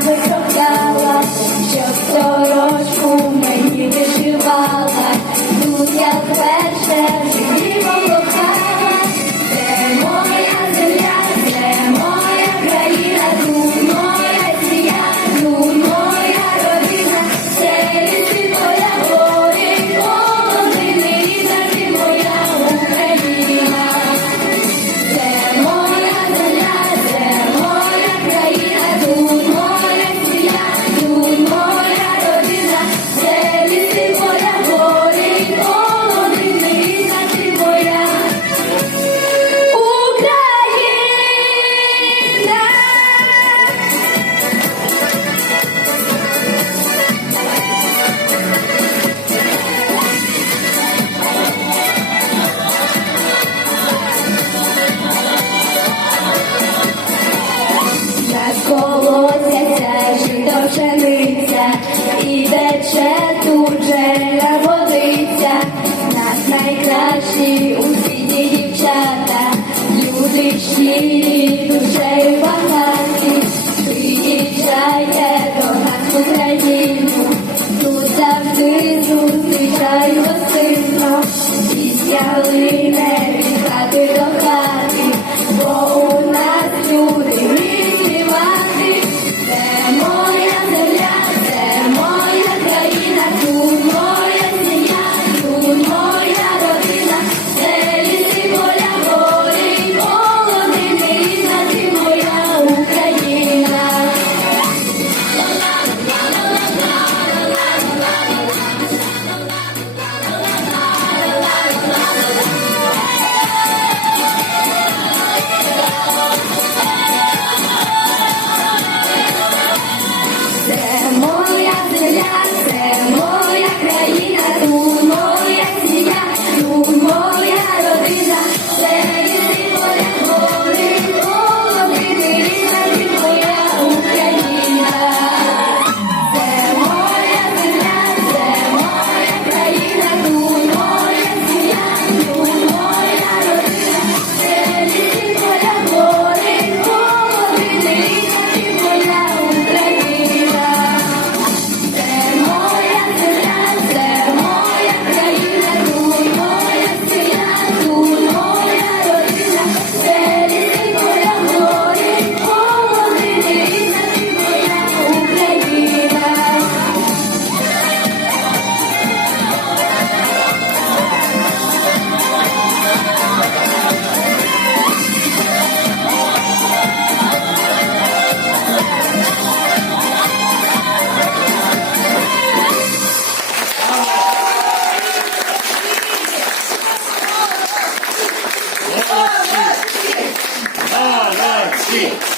family. Yeah. Merci.